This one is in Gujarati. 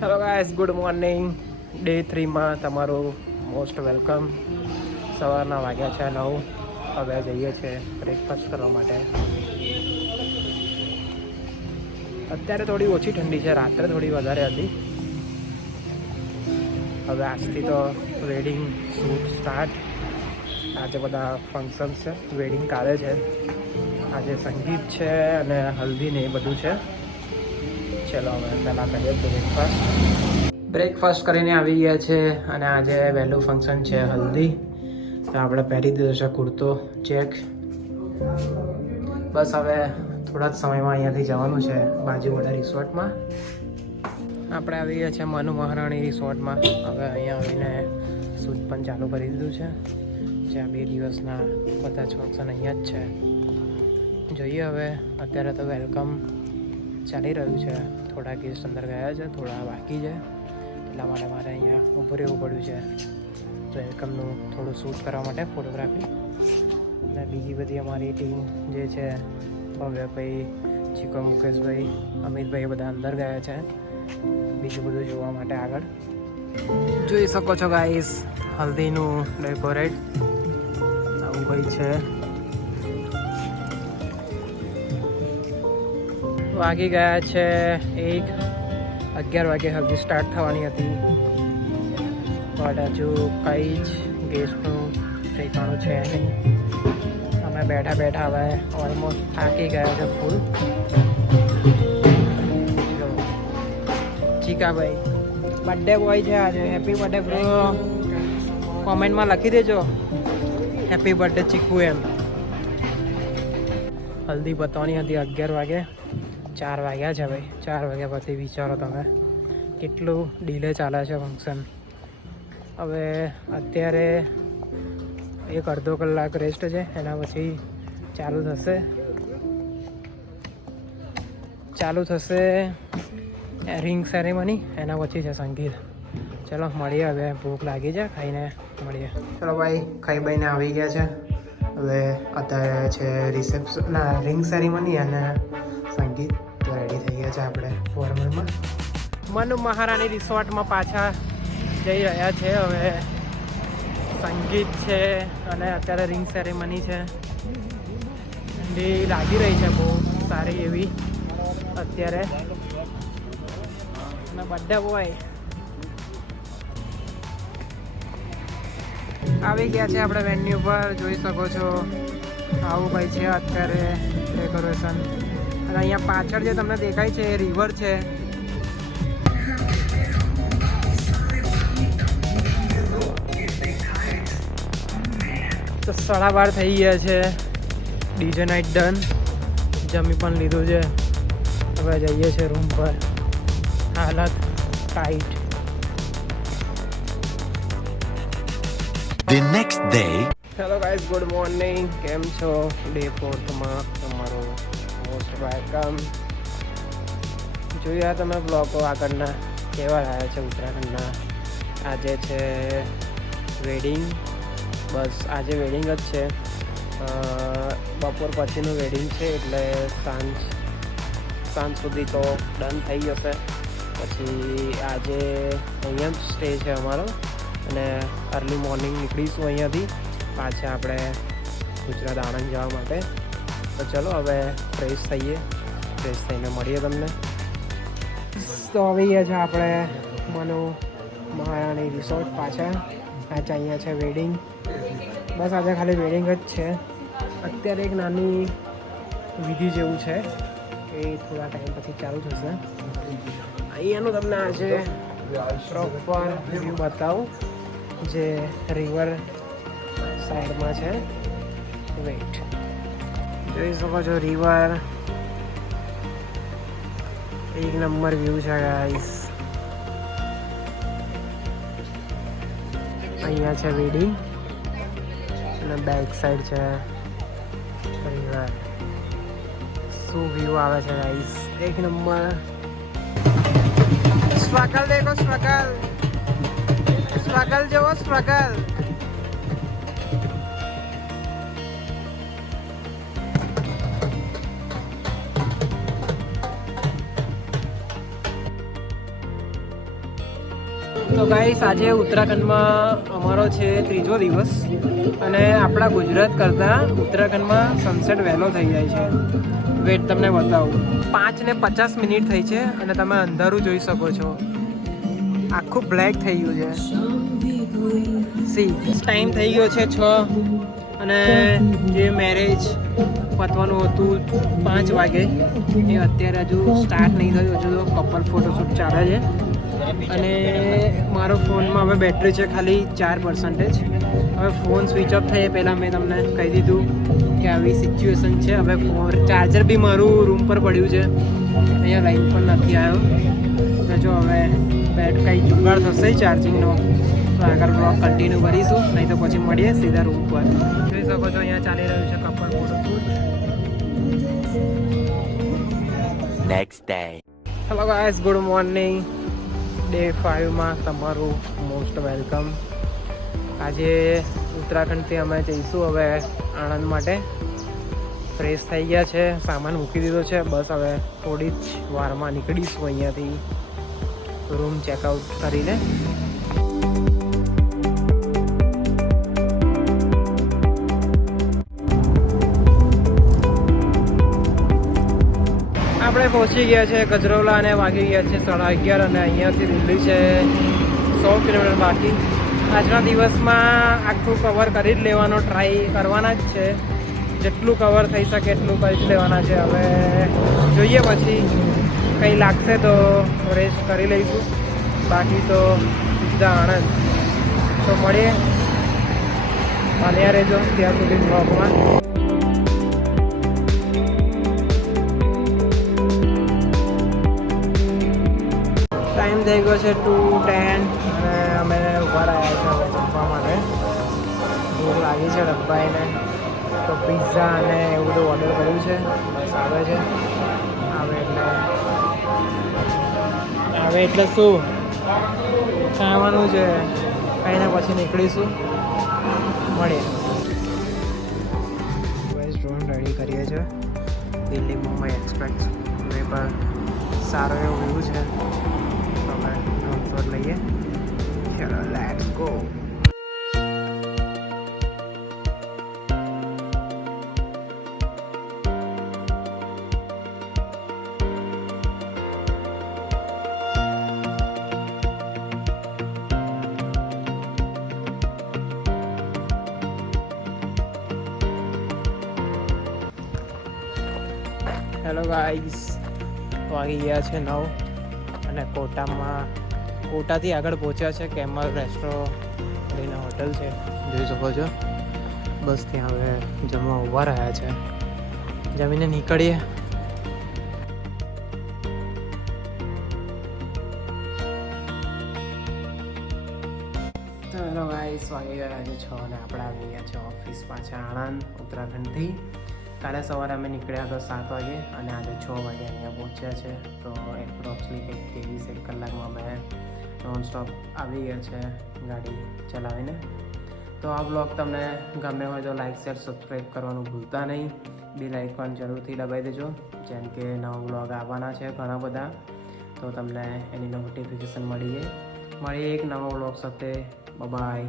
Hello guys, good morning. Day 3માં તમારું મોસ્ટ વેલકમ. સવારના વાગ્યા છે 9. હવે જઈએ છીએ બ્રેકફાસ્ટ કરવા માટે. અત્યારે થોડી ઓછી ઠંડી છે, રાત્રે થોડી વધારે હતી. હવે આજથી તો વેડિંગ શૂટ સ્ટાર્ટ. આજે બધા ફંક્શન્સ છે, વેડિંગ કાલે છે. આજે સંગીત છે અને હલ્દી ને એ બધું છે. ચલો હવે પહેલાં કરીએ બ્રેકફાસ્ટ કરીને આવી ગયા છે અને આજે વહેલું ફંક્શન છે હલ્દી. તો આપણે પહેરી દીધો છે કુર્તો ચેક. બસ હવે થોડા જ સમયમાં અહીંયાથી જવાનું છે બાજુવાળા રિસોર્ટમાં. આપણે આવી ગયા છે મનુ મહારાણી રિસોર્ટમાં. હવે અહીંયા આવીને શૂટ પણ ચાલુ કરી દીધું છે. જ્યાં 2 દિવસના બધા જ ફંક્શન અહીંયા જ છે. જોઈએ હવે. અત્યારે તો વેલકમ ચાલી રહ્યું છે. થોડા ગેસ્ટ અંદર ગયા છે, થોડા બાકી છે. એટલા માટે મારે અહીંયા ઊભું રહેવું પડ્યું છે વેલકમનું થોડું શૂટ કરવા માટે, ફોટોગ્રાફી. અને બીજી બધી અમારી ટીમ જે છે, ભવ્યભાઈ, ચીકો, મુકેશભાઈ, અમિતભાઈ બધા અંદર ગયા છે બીજું બધું જોવા માટે. આગળ જોઈ શકો છો ગાઈસ, હલ્દીનું ડેકોરેટ આવું ભાઈ છે. વાગી ગયા છે 11 વાગે હલ્દી સ્ટાર્ટ થવાની હતી. બટ હજુ કંઈ જ ગેસ્ટનું ઠેકાણું છે નહીં. અમે બેઠા બેઠા હવે ઓલમોસ્ટ થાકી ગયા છે ફૂલ. જો ચીકાભાઈ બર્થડે બોય છે આજે. Happy birthday bro. કોમેન્ટમાં લખી દેજો હેપી બર્થડે ચીકુ એમ. હલ્દી પતવાની હતી 11 વાગે. 4 વાગ્યા છે ભાઈ. 4 વાગ્યા પછી વિચારો તમે કેટલું ડીલે ચાલે છે ફંક્શન. હવે અત્યારે 1-1.5 કલાક રેસ્ટ છે, એના પછી ચાલુ થશે રિંગ સેરેમની. એના પછી છે સંગીત. ચલો મળીએ. હવે ભૂખ લાગી છે, ખાઈને મળીએ. ચલો ભાઈ, ખાઈ બાઈને આવી ગયા છે. હવે અત્યારે છે રિંગ સેરેમની અને સંગીત. તો રેડી થઈ ગયા છે આપણે ફોર્મલમાં. મનુ મહારાણી રિસોર્ટમાં પાછા જઈ રહ્યા છે. હવે સંગીત છે અને અત્યારે રિંગ સેરેમની છે. ઠંડી લાગી રહી છે બહુ સારી એવી અત્યારે. અને બર્થડે બોય આવી ગયા છે આપણે વેન્યુ પર. જોઈ શકો છો આવું ભાઈ છે અત્યારે ડેકોરેશન. અને અહીંયા પાછળ જે તમને દેખાય છે એ રિવર છે. તો 12:30 થઈ ગયા છે. DJ night done. જમી પણ લીધું છે. હવે જઈએ છીએ રૂમ પર. હાલત tight. The next day. Hello guys, good morning. કેમ છો? ડે 4માં તમારો મોસ્ટ વેલકમ. જોયા તમે બ્લોગો આગળના કેવા રહ્યા છે ઉત્તરાખંડના. આજે છે વેડિંગ. બસ આજે વેડિંગ જ છે. બપોર પછીનું વેડિંગ છે એટલે સાંજ સુધી તો ડન થઈ જશે. પછી આજે અહીંયા જ સ્ટે છે અમારો અને અર્લી મોર્નિંગ નીકળીશું અહીંયાથી પાછા આપણે ગુજરાત આણંદ જવા માટે. તો ચલો હવે ફ્રેશ થઈને મળીએ તમને. તો આવી ગયા છે આપણે મનુ મહારાણી રિસોર્ટ પાછા. આજે અહીંયા છે વેડિંગ. બસ આજે ખાલી વેડિંગ જ છે. અત્યારે એક નાની વિધિ જેવું છે એ થોડા ટાઈમ પછી ચાલુ થશે. અહીંયાનું તમને આજે પ્રોપર વ્યૂ બતાવું જે રિવર સાઈડમાં છે. વેઇટ, જોઈ શકો છો રિવર. એક નંબર વ્યૂ છે ગાઈસ. અહીંયા છે વેડિંગ અને બેક સાઈડ છે રિવર. શું વ્યૂ આવે છે ગાઈસ, એક નંબર. સ્ટ્રગલ દેખો, સ્ટ્રગલ જેવો સ્ટ્રગલ. તો ગાઈસ આજે ઉત્તરાખંડમાં અમારો છે 3જો દિવસ અને આપણા ગુજરાત કરતાં ઉત્તરાખંડમાં સનસેટ વહેલો થઈ જાય છે. વેટ તમને બતાવું 5:50 થઈ છે અને તમે અંધારું જોઈ શકો છો. આખું બ્લેક થઈ ગયું છે. સી ટાઈમ થઈ ગયો છે 6 અને જે મેરેજ પતવાનું હતું 5 વાગે એ અત્યારે હજુ સ્ટાર્ટ નહીં થયું. હજુ તો કપલ ફોટોશૂટ ચાલે છે અને મારો ફોનમાં હવે બેટરી છે ખાલી 4%. હવે ફોન સ્વિચ ઓફ થાય પહેલાં મેં તમને કહી દીધું કે આવી સિચ્યુએશન છે. હવે ફોન ચાર્જર બી મારું રૂમ પર પડ્યું છે, અહીંયા લાઈન પણ નથી આવ્યો. અને જો હવે બેટ કંઈ જુગાડ થશે ચાર્જિંગનો તો આગળ બ્લોગ કન્ટિન્યુ કરીશું, નહીં તો પછી મળીએ સીધા રૂમ પર. જોઈ શકો છો અહીંયા ચાલી રહ્યું છે couple photoshoot. Next day. Hello guys, good morning. Day 5માં તમારું મોસ્ટ વેલકમ. આજે ઉત્તરાખંડથી અમે જઈશું હવે આણંદ માટે. ફ્રેશ થઈ ગયા છે, સામાન મૂકી દીધો છે, બસ હવે થોડી જ વારમાં નીકળીશું અહીંયાથી રૂમ ચેકઆઉટ કરીને. આપણે પહોંચી ગયા છે ગજરોલા અને વાગી ગયા છે 11:30 અને અહીંયાથી દિલ્હી છે 100 કિલોમીટર બાકી. આજના દિવસમાં આખું કવર કરી જ લેવાનો ટ્રાય કરવાના જ છે. જેટલું કવર થઈ શકે એટલું કરી જ લેવાના છે. હવે જોઈએ પછી કંઈ લાગશે તો રેસ્ટ કરી લઈશું, બાકી તો સીધા આણંદ. તો મળીએ, બન્યા રહેજો ત્યાં સુધી બ્લોગમાં. ટાઈમ થઈ ગયો છે 2:10 અને અમે ઉભા રહ્યા છે હવે જમવા માટે. ભૂખ લાગી છે ડબ્બાઈને, તો પિઝા અને એવું બધું ઓર્ડર કર્યું છે. બસ આવે છે. આવે એટલે શું ખાવાનું છે, ખાઈને પછી નીકળીશું. મળીએ. બસ ડ્રોન રેડી કરીએ છીએ. દિલ્હી મુંબઈ એક્સપ્રેસ વે પર સારો એવો વ્યૂ છે. તમે ડ્રોન શોટ લઈએ. ચલો લેટ્સ ગો. હેલો ગાઈસ, વાગી ગયા છે 9 અને કોટાથી આગળ પહોંચ્યા છે. કેમલ રેસ્ટો કરીને હોટલ છે, જોઈ શકો છો. બસ ત્યાં હવે જમવા ઊભા રહ્યા છે. જમીને નીકળીએ. તો હેલો ગાઈસ, વાગી ગયા છે 6 અને આપણે આવી ગયા છે ઓફિસ પાછા આણંદ ઉત્તરાખંડથી. કાલે સવારે અમે નીકળ્યા હતા 7 વાગે અને આજે 6 વાગે અહીંયા પહોંચ્યા છે. તો એપ્રોક્સલી કંઈક 23 કલાકમાં અમે નોનસ્ટોપ આવી ગયા છે ગાડી ચલાવીને. તો આ બ્લોગ તમને ગમે હોય તો લાઇક શેર સબસ્ક્રાઈબ કરવાનું ભૂલતા નહીં. બેલ આઇકોન જરૂરથી દબાવી દેજો, જેમ કે નવા બ્લોગ આવવાના છે ઘણા બધા, તો તમને એની નોટિફિકેશન મળીએ એક નવા બ્લોગ સાથે. બાય.